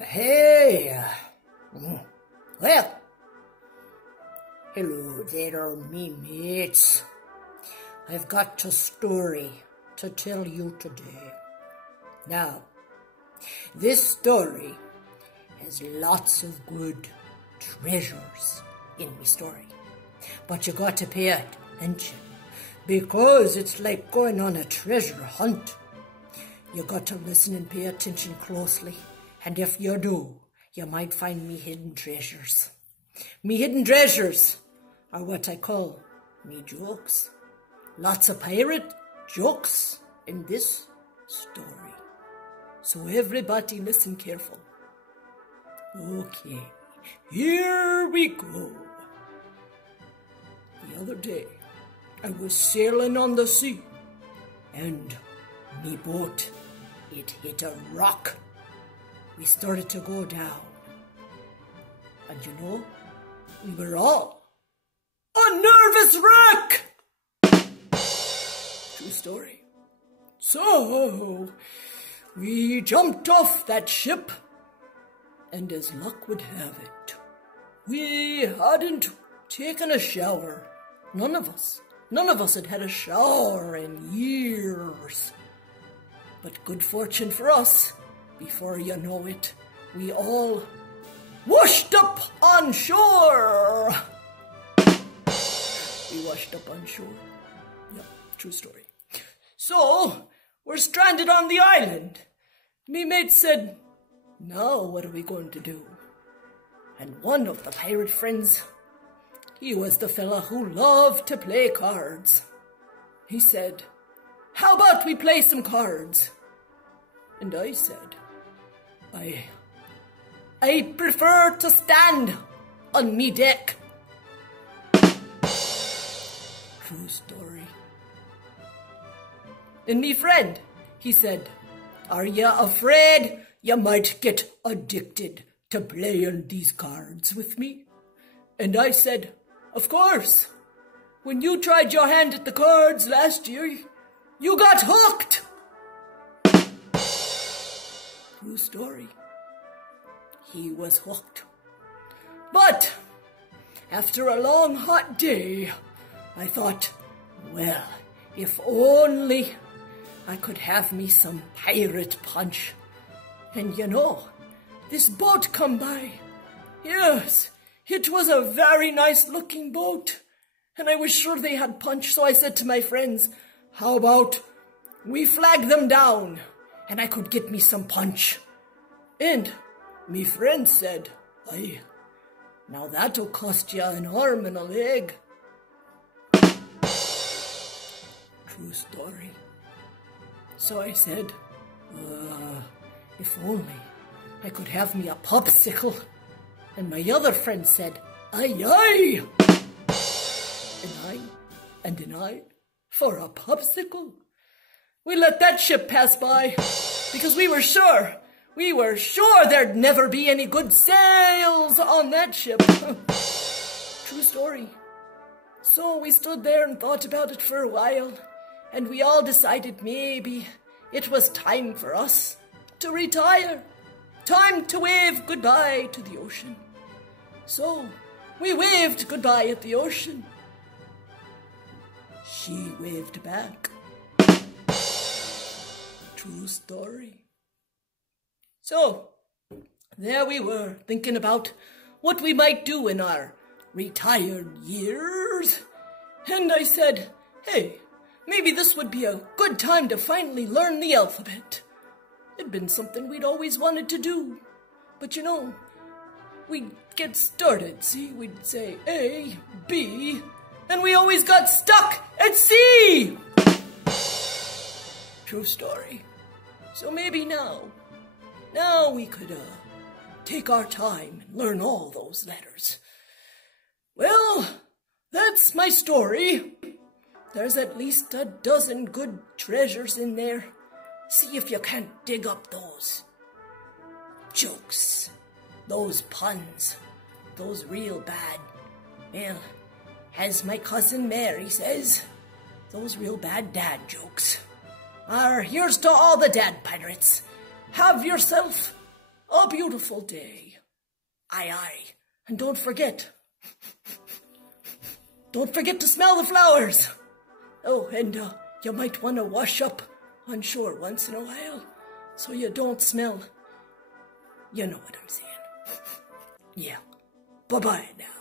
Hey! Well, hello there, me mates. I've got a story to tell you today. Now, this story has lots of good treasures in my story. But you got to pay attention, because it's like going on a treasure hunt. You got to listen and pay attention closely, and if you do, you might find me hidden treasures. Me hidden treasures are what I call me jokes. Lots of pirate jokes in this story. So everybody listen careful. Okay, here we go. The other day, I was sailing on the sea, and me boat, it hit a rock. We started to go down. And you know, we were all a nervous wreck. True story. So, we jumped off that ship, and as luck would have it, we hadn't taken a shower. None of us had had a shower in years. But good fortune for us, before you know it, we all washed up on shore. We washed up on shore. Yep, true story. So, we're stranded on the island. Me mate said, now what are we going to do? And one of the pirate friends, he was the fella who loved to play cards. He said, how about we play some cards? And I said, I prefer to stand on me deck. True story. And me friend, he said, are you afraid you might get addicted to playing these cards with me? And I said, of course. When you tried your hand at the cards last year, you got hooked. True story. He was hooked. But after a long hot day, I thought, well, if only I could have me some pirate punch. And you know, this boat come by. Yes, it was a very nice looking boat. And I was sure they had punch, so I said to my friends, how about we flag them down and I could get me some punch? And me friend said, aye, now that'll cost you an arm and a leg. True story. So I said, if only I could have me a popsicle. And my other friend said, aye, aye. And an I, for a popsicle. We let that ship pass by, because we were sure there'd never be any good sails on that ship. True story. So we stood there and thought about it for a while, and we all decided maybe it was time for us to retire. Time to wave goodbye to the ocean. So we waved goodbye at the ocean. She waved back. True story. So, there we were, thinking about what we might do in our retired years. And I said, hey, maybe this would be a good time to finally learn the alphabet. It'd been something we'd always wanted to do. But you know, we'd get started, see? We'd say A, B, and we always got stuck at C. True story. So maybe now we could take our time and learn all those letters. Well, that's my story. There's at least a dozen good treasures in there. See if you can't dig up those jokes, those puns, those real bad, well, as my cousin Mary says, those real bad dad jokes. Here's to all the dead pirates. Have yourself a beautiful day. Aye, aye. And don't forget to smell the flowers. Oh, and you might want to wash up on shore once in a while so you don't smell. You know what I'm saying. Yeah. Bye-bye now.